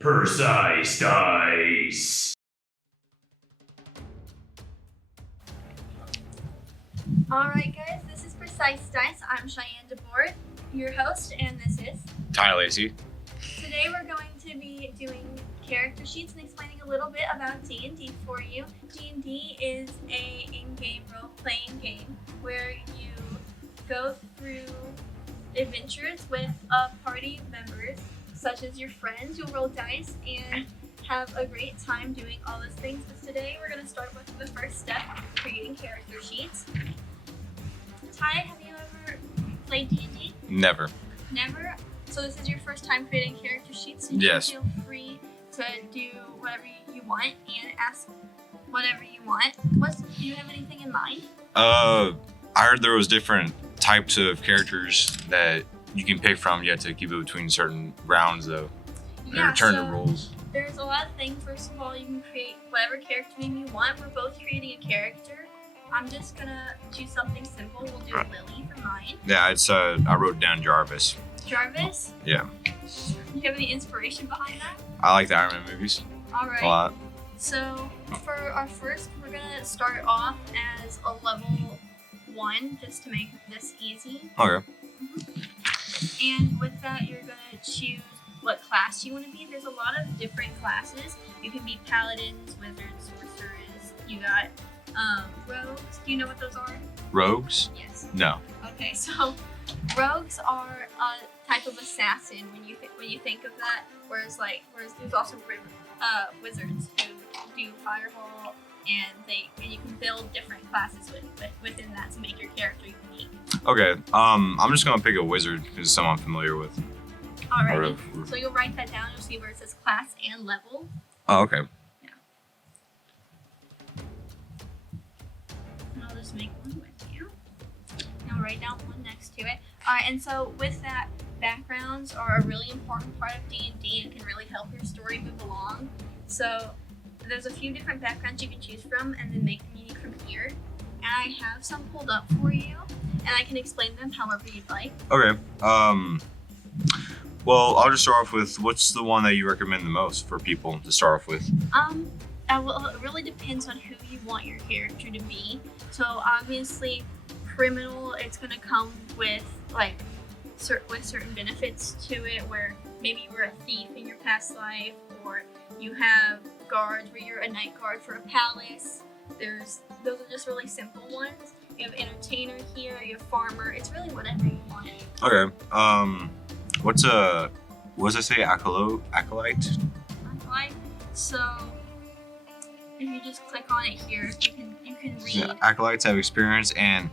Precise Dice. Alright guys, this is Precise Dice. I'm Cheyenne DeBoard, your host, and this is Todd Lacy. Today we're going to be doing character sheets and explaining a little bit about D&D for you. D&D is a in-game role-playing game where you go through adventures with a party of members, such as your friends. You'll roll dice and have a great time doing all those things. But today we're going to start with the first step, creating character sheets. Ty, have you ever played D&D? Never. Never? So this is your first time creating character sheets, so Yes. you feel free to do whatever you want and ask whatever you want. Do you have anything in mind? I heard there was different types of characters that you can pick from. You have to keep it between certain rounds, though. Yeah, Turn so the rules. there's a lot of things. First of all, you can create whatever character name you want. We're both creating a character. I'm just gonna choose something simple. We'll do Lily for mine. Yeah, it's I wrote down Jarvis. Jarvis? Yeah. Do you have any inspiration behind that? I like the Iron Man movies All right. a lot. So for our first, we're gonna start off as a level 1, just to make this easy. Okay. And with that, you're gonna choose what class you want to be. There's a lot of different classes. You can be paladins, wizards, sorcerers. You got rogues. Do you know what those are? Rogues? Yes. No. Okay, so rogues are a type of assassin when you think of that. Whereas there's also wizards who do fireball, and you can build different classes within that to make your character unique. Okay. I'm just gonna pick a wizard because it's someone I'm familiar with. Alright. So you'll write that down. You'll see where it says class and level. Oh, okay. And I'll just make one with you. And I'll write down one next to it. Alright, and so with that, backgrounds are a really important part of D&D and can really help your story move along. So there's a few different backgrounds you can choose from and then make them unique from here. And I have some pulled up for you, and I can explain them however you'd like. Okay. Well, I'll just start off with what's the one that you recommend the most for people to start off with? It really depends on who you want your character to be. So obviously, criminal, it's gonna come with certain benefits to it, where maybe you were a thief in your past life, or you have guards where you're a night guard for a palace. Those are just really simple ones. You have entertainer here, you have farmer. It's really whatever you want. Okay. What does it say? Acolyte? Acolyte. So if you just click on it here, you can read. Yeah, acolytes have experience and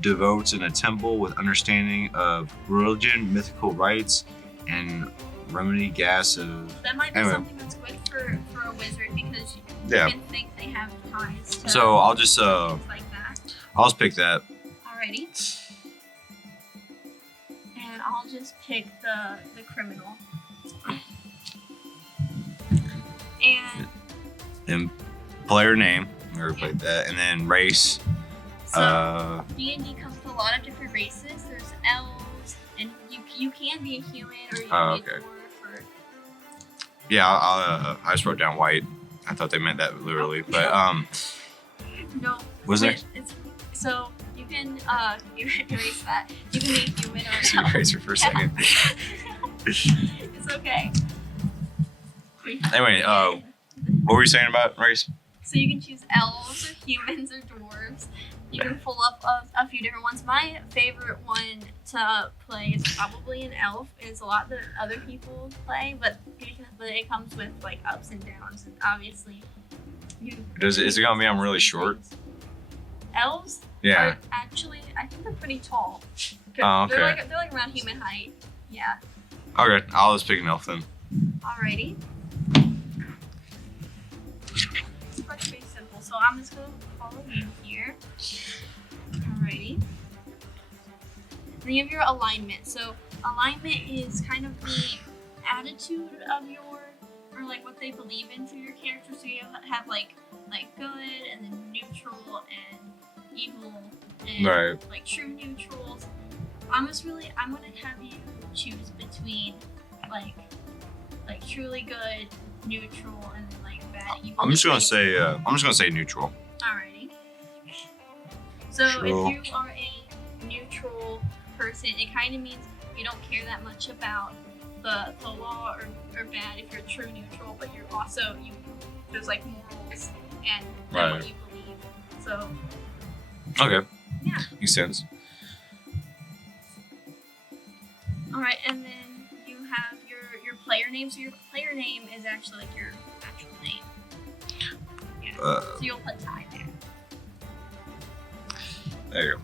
devotes in a temple with understanding of religion, mythical rites, and remedy gas of. That might be something that's good for a wizard, because you can think they have ties to so I'll just things like that. I'll just pick that. Alrighty. And I'll just pick the criminal. And player name, we already played that, and then race. So D&D comes with a lot of different races. There's elves, and you can be a human, or you can be a dwarf. Yeah, I just wrote down white. I thought they meant that literally, but no. Was there? So you can erase that. You can be a human or an elf. Erase her for a second. It's okay. Anyway, what were you saying about race? So you can choose elves or humans or dwarves. You can pull up a few different ones. My favorite one to play is probably an elf. It's a lot that other people play, but it comes with like ups and downs, and obviously Is it gonna be I'm really short? Elves? Yeah. Are actually, I think they're pretty tall. Oh, okay. They're like around human height. Yeah. Okay, I'll just pick an elf then. Alrighty. It's pretty simple. So I'm just gonna follow you here. Alrighty. Then you have your alignment. So alignment is kind of the attitude of or like what they believe in for your character. So you have like good, and then neutral, and evil, and like true neutrals. I'm gonna have you choose between like like truly good, neutral, and then like bad, evil. I'm just gonna say neutral. Alrighty. So Neutral. if you are a neutral person, it kind of means you don't care that much about the law or bad if you're true neutral, but you're also there's like morals and what you believe. So Okay. yeah. Makes sense. All right, and then you have your player name. So your player name is actually like your actual name. Yeah. So you'll put Ty there. There you go.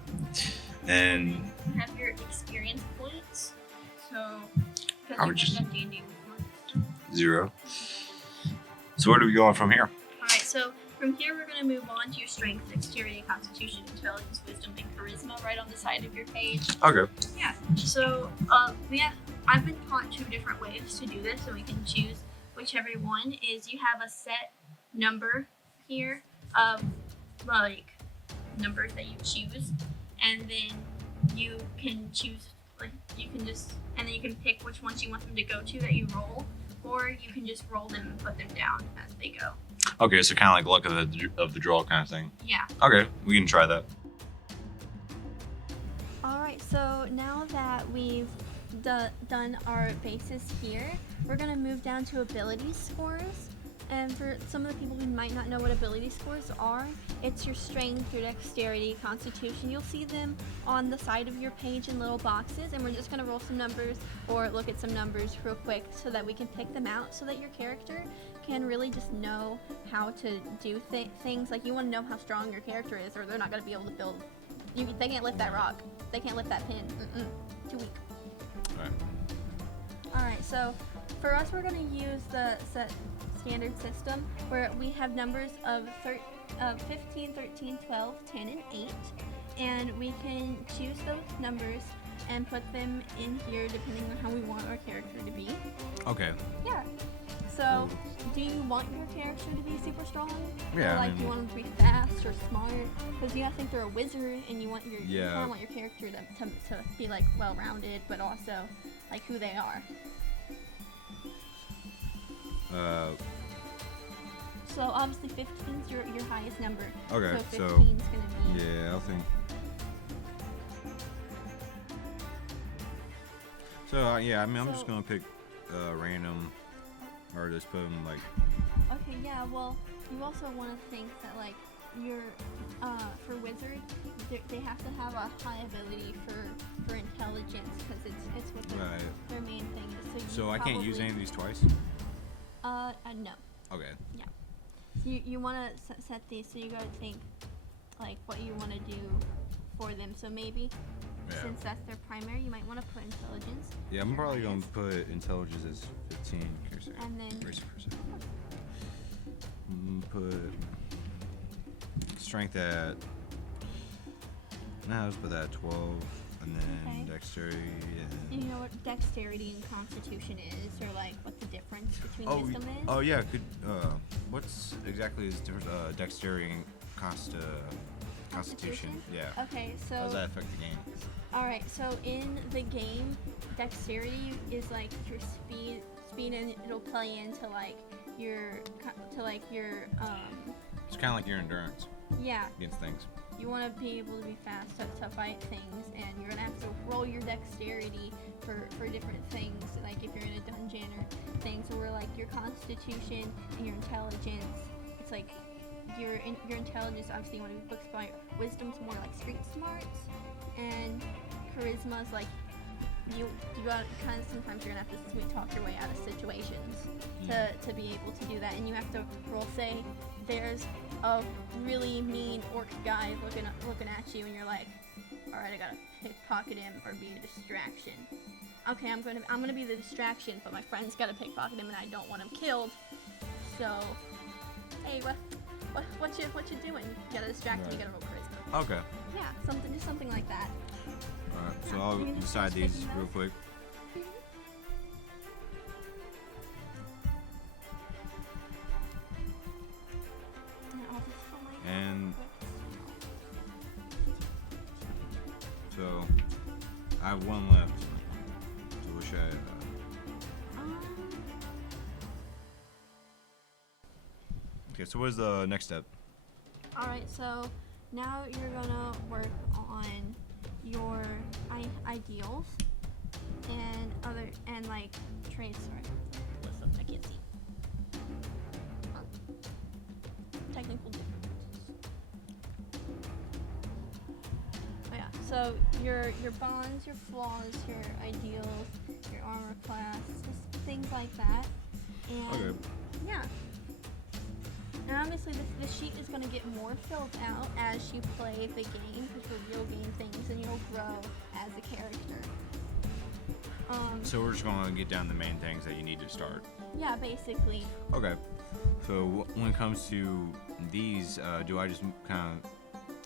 And You have your experience points. So I would because just- you've done D&D before. 0. So where do we go on from here? All right, so from here we're going to move on to your strength, dexterity, constitution, intelligence, wisdom, and charisma right on the side of your page. Okay. Yeah. So I've been taught 2 different ways to do this, so we can choose whichever one. Is you have a set number here of like numbers that you choose, and then you can choose and then you can pick which ones you want them to go to that you roll, or you can just roll them and put them down as they go. Okay, so kind of like luck of the draw kind of thing. Yeah. Okay, we can try that. Alright, so now that we've done our bases here, we're going to move down to ability scores. And for some of the people who might not know what ability scores are, it's your strength, your dexterity, constitution. You'll see them on the side of your page in little boxes, and we're just going to roll some numbers or look at some numbers real quick so that we can pick them out so that your character can really just know how to do things. Like, you want to know how strong your character is, or they're not going to be able to build. They can't lift that rock. They can't lift that pin. Too weak. Alright, so for us, we're going to use the standard system where we have numbers of 15, 13, 12, 10, and 8. And we can choose those numbers and put them in here depending on how we want our character to be. Okay. Yeah. So, do you want your character to be super strong? Yeah, Or I like, mean- you want them to be fast or smart? Because you gotta think they're a wizard, and you want you Yeah. kind of want your character to be like well-rounded, but also like who they are. So obviously 15's your highest number. Okay, So so 15's gonna be. yeah, I think. So yeah, I mean, I'm just So- gonna pick random, or just put them like. Okay, yeah. Well, you also want to think that like your for wizard, they have to have a high ability for intelligence because it's what Right. their main thing is. So I can't use any of these twice. No. Okay. So you want to set these, so you got to think like what you want to do for them. So maybe Yeah. since that's their primary, you might want to put intelligence. Yeah, I'm probably gonna put intelligence as 15. Here, sorry. And then- Where's the first? Put strength at. No, let's put that at 12, and then Okay. dexterity. Do you know what dexterity and constitution is, or like what the difference between wisdom is? Oh yeah, could what's exactly is difference dexterity and constitution? Yeah. Okay, so How does that affect the game? all right, so in the game, dexterity is like your speed, and it'll play into like your It's kind of like your endurance yeah. against things. You want to be able to be fast to fight things, and you're gonna have to roll your dexterity for different things. Like if you're in a dungeon or things, or like your constitution and your intelligence. It's like your intelligence. Obviously, you want to be book smart. Wisdom's more like street smarts, and charisma is like you got kind of sometimes you're gonna have to sweet talk your way out of situations to be able to do that, and you have to roll. Say there's a really mean orc guy looking at you, and you're like, all right, I gotta pickpocket him or be a distraction. Okay, I'm gonna be the distraction, but my friend's gotta pickpocket him, and I don't want him killed. So, hey, what you doing? You gotta distract him. You gotta roll charisma. Okay. Yeah, something like that. Alright, so Yeah, I'll you can just decide start these picking real those. quick. And so I have one left. So what should I? Okay, so what is the next step? All right, so now you're gonna work on your ideals and like traits. Sorry, what's up? I can't see. Technical differences. Oh yeah. So your bonds, your flaws, your ideals, your armor class, just things like that. And Okay. yeah. And obviously the sheet is going to get more filled out as you play the game, because you'll gain things and you'll grow as a character. So we're just going to get down the main things that you need to start. Yeah, basically. Okay. So when it comes to these, do I just kind of,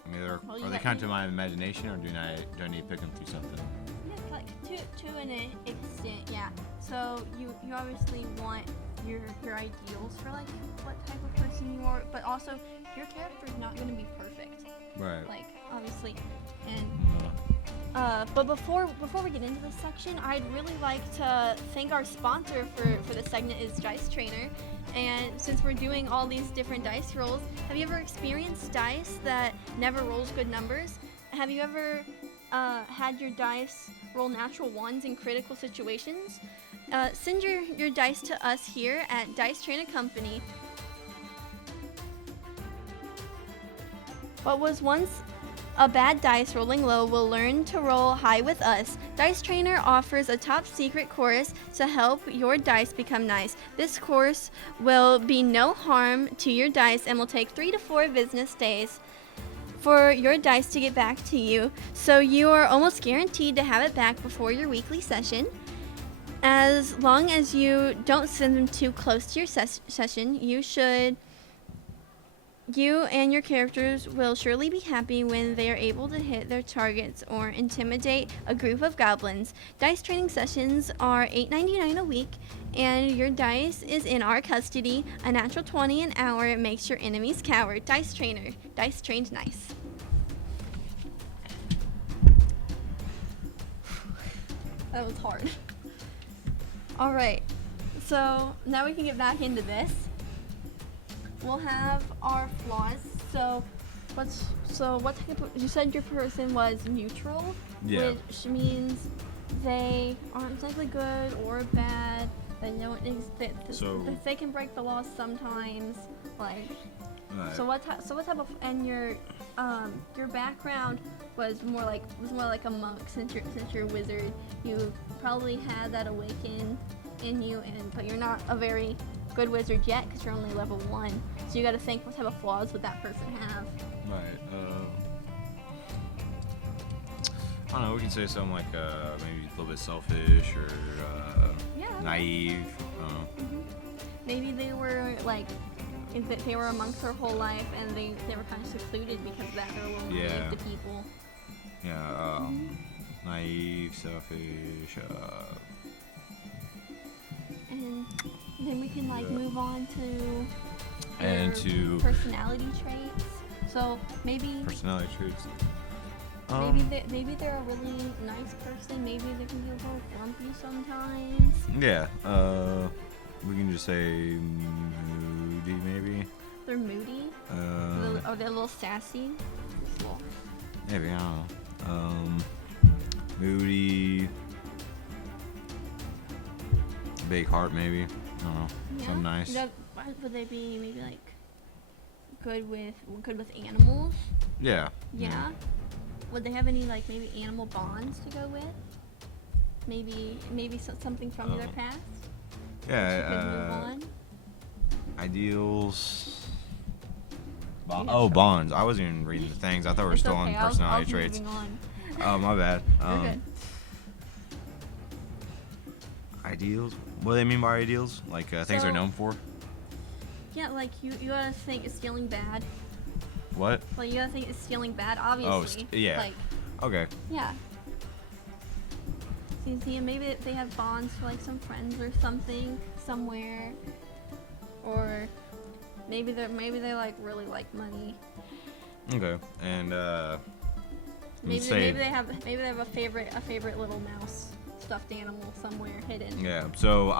I mean, are they kind of to my imagination, or do I need to pick them through something? Yeah, like to an extent, yeah. So you obviously want your ideals for like what type of person you are, but also your character is not going to be perfect. Right. Like obviously, and but before we get into this section, I'd really like to thank our sponsor for this segment is Dice Trainer. And since we're doing all these different dice rolls, have you ever experienced dice that never rolls good numbers? Have you ever had your dice roll natural ones in critical situations? Send your dice to us here at Dice Trainer Company. What was once a bad dice rolling low will learn to roll high with us. Dice Trainer offers a top secret course to help your dice become nice. This course will be no harm to your dice and will take 3 to 4 business days for your dice to get back to you, so you are almost guaranteed to have it back before your weekly session. As long as you don't send them too close to your session, you and your characters will surely be happy when they are able to hit their targets or intimidate a group of goblins. Dice training sessions are $8.99 a week, and your dice is in our custody. A natural 20 an hour makes your enemies cower. Dice Trainer. Dice trained nice. That was hard. All right, so now we can get back into this. We'll have our flaws. So what type of, you said your person was neutral, Yeah. which means they aren't exactly good or bad. They don't they can break the laws sometimes. Like, Right. so what type of, and your background was more like a monk, since you're a wizard. You probably had that awaken in you, but you're not a very good wizard yet because you're only level 1. So you got to think, what type of flaws would that person have? Right. I don't know. We can say something like maybe a little bit selfish or naive. Maybe they were like, if they were a monk their whole life and they were kind of secluded because of that. They're a little naive to people. Yeah. Naive, selfish. And then we can move on to personality traits. So maybe personality traits. Maybe they're a really nice person. Maybe they can be a little grumpy sometimes. Yeah. We can just say moody, maybe. They're moody. Are they a little sassy? Maybe, I don't know. Moody. Big heart, maybe. I don't know. Yeah. Something nice. Would they be maybe good with animals? Yeah. Yeah. Would they have any maybe animal bonds to go with? Maybe something from their past? Yeah. Move on? Ideals. Yeah, Bonds. I wasn't even reading the things. I thought we were still on personality traits. Moving on. Oh, my bad. You're good. Ideals? What do they mean by ideals? Like things they're known for? Yeah, you gotta think, is stealing bad? What? You gotta think, is stealing bad? Obviously. Yeah. Okay. Yeah. See, maybe they have bonds for some friends or something somewhere, or maybe they really like money. Okay. And maybe they have a favorite little mouse stuffed animal somewhere hidden. Yeah. So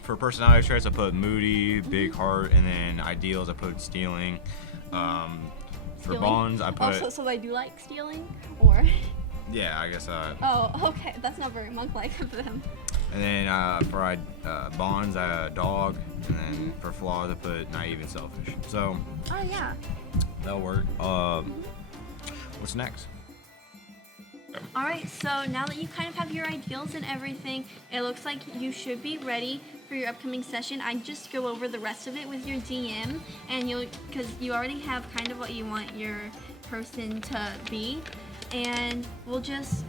for personality traits, I put moody, big heart, and then ideals, I put stealing. For Stealing? bonds, I put. Oh, so they do like stealing, or? Yeah, I guess. Oh, okay. That's not very monk-like of them. And then for bonds, dog, and then for flaws, I put naive and selfish. So Oh yeah. that'll work. What's next? All right, so now that you kind of have your ideals and everything, it looks like you should be ready for your upcoming session. I just go over the rest of it with your DM, and because you already have kind of what you want your person to be, and we'll just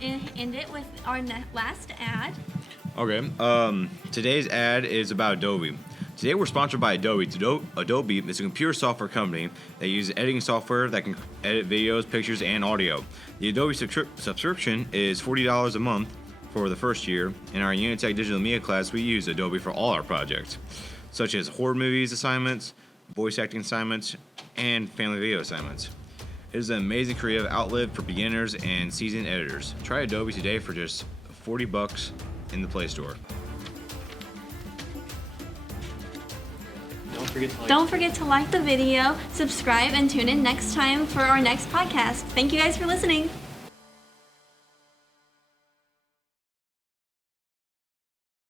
end it with our last ad. Okay. Today's ad is about Adobe. Today we're sponsored by Adobe. Adobe is a computer software company that uses editing software that can edit videos, pictures, and audio. The Adobe subscription is $40 a month for the first year. In our UniTec Digital Media class, we use Adobe for all our projects, such as horror movies assignments, voice acting assignments, and family video assignments. It is an amazing creative outlet for beginners and seasoned editors. Try Adobe today for just $40 in the Play Store. Don't forget to like the video, subscribe, and tune in next time for our next podcast. Thank you guys for listening.